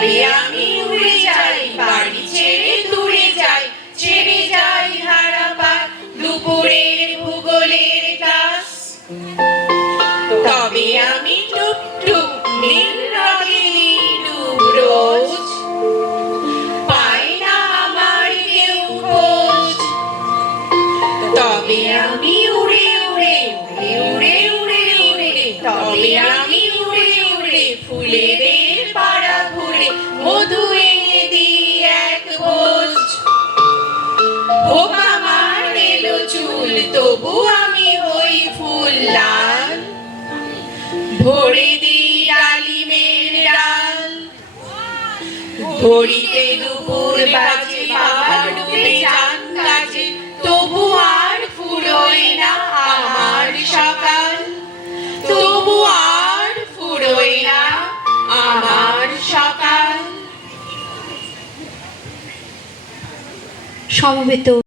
তবে আমি উড়ে যাই বাড়ি ছেড়ে দূরে যাই, ছেড়ে যাই ধারাপাত দুপুরের ভূগোলের ক্লাস। তবে আমি টুকটুক নীল রঙের ডুব রোজ, পাই না আমার কেউ খোঁজ। তবে আমি উড়ে উড়ে উড়ে উড়ে উড়ে উড়ে, তবে আমি উড়ে উড়ে ফুলেদের পাড়া ঘুরে মধু এনে দিই এক ভোজ। হোক আমার এলো চুল তবু আমি হই ফুল লাল, ভরে দিই ডালিমের ডাল। ঘড়িতে দুপুর বাজে বাবা ডুবে যান কাজে, তবু আর ফুরোয় না আমার সকাল, তবু আর ফুরোয় না আমার সকাল। সমবেত